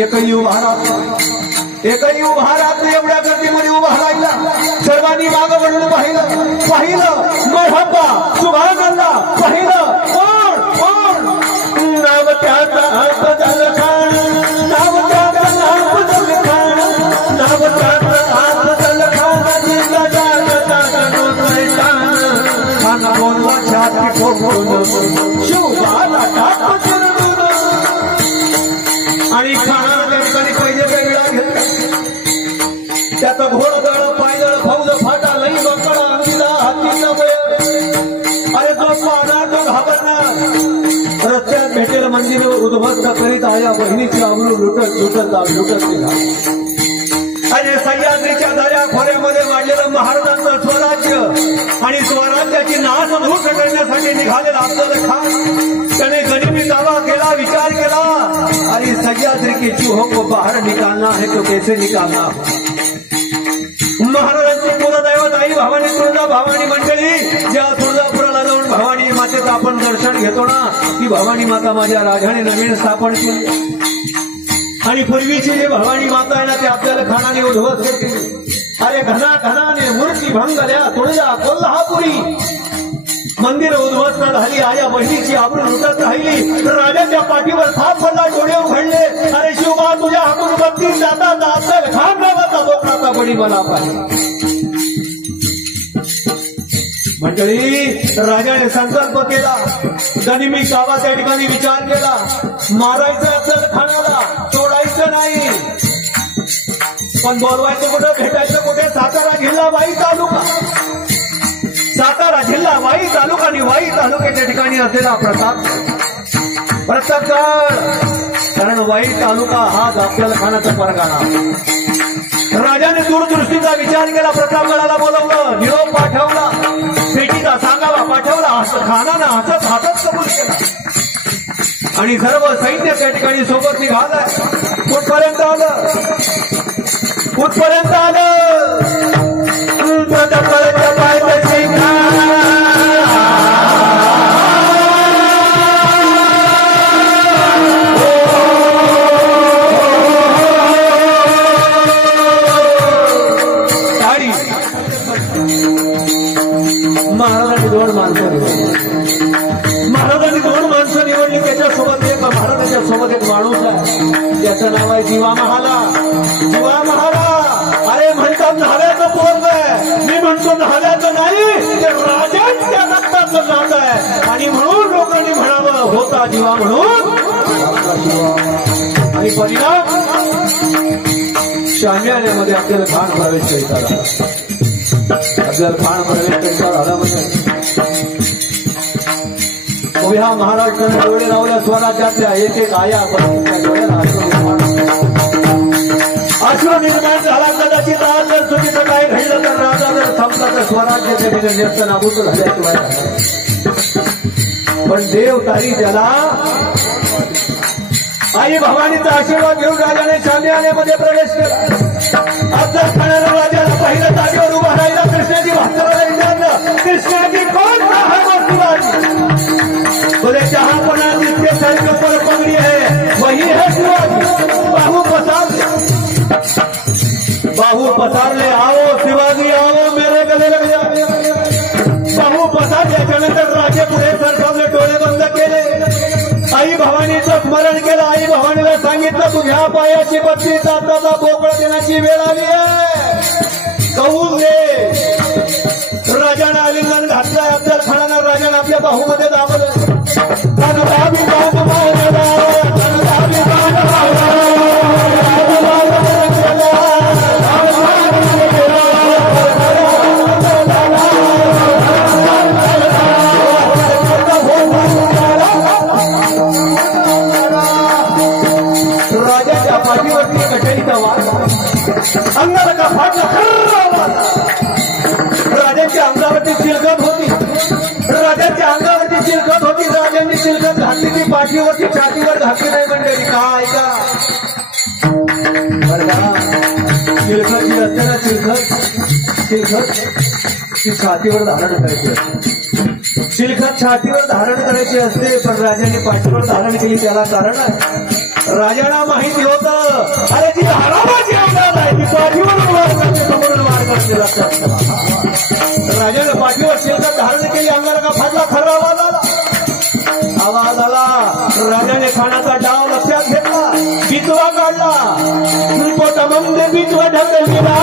एकही उभा राहत एवढ्या गर्दीमध्ये उभा राहिला. सर्वांनी मागं वळून पाहिलं मोहब्बा सुभानअल्लाह पाहिलं. कोण नाव त्याचा अफजल खान, नाव त्याचा अफजल खान, नाव त्याचा अफजल खान. जिंदा जागता शैतान खान बोलवा छाती ठोकून शुभाला टाक चिरडून. आणि खानाला त्यांनी पहिले वेगळा घेतला. त्याचा घोडदळ पायदळ फौज फाटा लई बकडा अंगीला हातीचा वेळ. अरे जो पाहणार तो घाबरणार. रस्त्यात भेटेल मंदिर उद्ध्वस्त करीत आया बहिणीची आबरू लुटत निघाला. आणि सह्याद्रीच्या दऱ्या खोऱ्यामध्ये वाढलेलं महाराजांचं स्वराज्य आणि स्वराज्याची नासधूस करण्यासाठी निघालेला अफजल खान. त्याने गनिमी दावा केला, विचार केला. आणि सह्याद्री की चूहों को बाहर निकालना है तो कैसे निकालना. महाराजांची कुलदैवत आई भवानी तुळजा भवानी मंडळी. ज्या तुळजापुराला जाऊन भवानी मातेचं आपण दर्शन घेतो ना, ती भवानी माता माझ्या राजाने नवीन स्थापन केली. आणि पूर्वीची जी भवानी माता आहे ना, ती आपल्याला खानाने उद्ध्वस्त केली. अरे घनाने मूर्ती भंगल्या तुळजा कोल्हापुरी. मंदिर उद्ध्वस्त झाली. आया बहिणीची आबरू लुटत राहिली. राजाच्या पाठीवर थाप पडला, डोळे उघडले. अरे शिवबा तुझ्या हातून बत्तीस जाता अफजल खान नावाचा बोकडाचा बळी मला पाहिजे. मंडळी राजाने संकल्प केला. गनिमी कावा त्या ठिकाणी विचार केला. मारायचं अफजल खानाला, सोडायचं नाही. पण बोलवायचं कुठं, भेटायचं कुठे. सातारा जिल्हा वाई तालुका. सातारा जिल्हा वाई तालुका आणि वाई तालुक्याच्या ठिकाणी असलेला प्रतापगड. कारण वाई तालुका हा अफजल खानाचा परगाणा. राजाने दूरदृष्टीचा विचार केला. प्रतापगडाला बोलवलं, निरोप पाठवला, भेटीचा सांगावा पाठवला. खानानं हातात कबूल केला. आणि सर्व सैन्य त्या ठिकाणी सोबत निघालाय. कुठपर्यंत आलं प्रतापगडाच्या पायथ्याशी महाराजांनी दोन माणसं निवडली. त्याच्यासोबत महाराजांच्या सोबत एक माणूस आहे. त्याचं नाव आहे जीवा महाला. अरे म्हणतात न्हाव्याचं पोरग आहे. मी म्हणतो न्हाव्याचं नाही, ते राजांच्या रक्ताचं नातं आहे. आणि म्हणून लोकांनी म्हणावं होता जीवा म्हणून. आणि परिणाम शामियान्यामध्ये अफजल खान प्रवेश करीत आला. अफजल खान प्रवेश करीत आला म्हणजे ह्या महाराष्ट्राने डोळे लावल्या स्वराज्यातल्या एक एक आया अश्रू निर्माण झाला. कदाचित आज जर चुकीचं काय घडलं तर राजा जर थांबला तर स्वराज्याच्या तिथे नेस्त नाबूद झाल्याशिवाय. पण देव तारी त्याला आई भवानीचा आशीर्वाद घेऊन राजाने शामियान्यामध्ये प्रवेश केला. अफजल खानानं राजाला पहिल्या जागेवर उभा राहिला. कृष्णाजी भास्कराला विचारलं, कृष्णाजी कोण आहे शिवाजी. बोले जहां पना जिसके सर के ऊपर पगड़ी है वही है शिवाजी. बाहू पसारले आओ शिवाजी आओ मेरे गले लग जा. बाहू पसारल्याच्यानंतर राजे पुढे सरसावले, डोळे बंद केले. आई भवानीचं स्मरण केलं. आई भवानीला सांगितलं तुझ्या पायाची 32 दाताचा बोकळा देण्याची वेळ आली आहे. कौल दे. राजाने आलिंगन घातलंय. अफजल खानानं राजाने आपल्या बाहूमध्ये दाबलं. राजाच्या पाठीवरती कटरीचा वास, अंगाला का फाटला. राजाच्या अंगावरती चिलखत होती. राजांनी चिलखत घातली. ती पाठीवरती छातीवर घातली नाही. मंडळी काय का चिलखत जी असते ना, चिलखत ती छातीवर धारण करायची असते. चिलखत छातीवर धारण करायची असते. पण राजाने पाठीवर धारण केली. त्याला कारण आहे. राजाला माहिती होतं अरे जी हरामाची अवतार आहे ती पाठीवरून वार करते समोरून वार करते राजाने पाठीवर शेतात धारण केली अंगारा का फाटला खर्रा आवाज आला राजाने खाण्याचा डाव लक्षात घेतला बिचवा काढला पोटामध्ये बिचवा ढकलला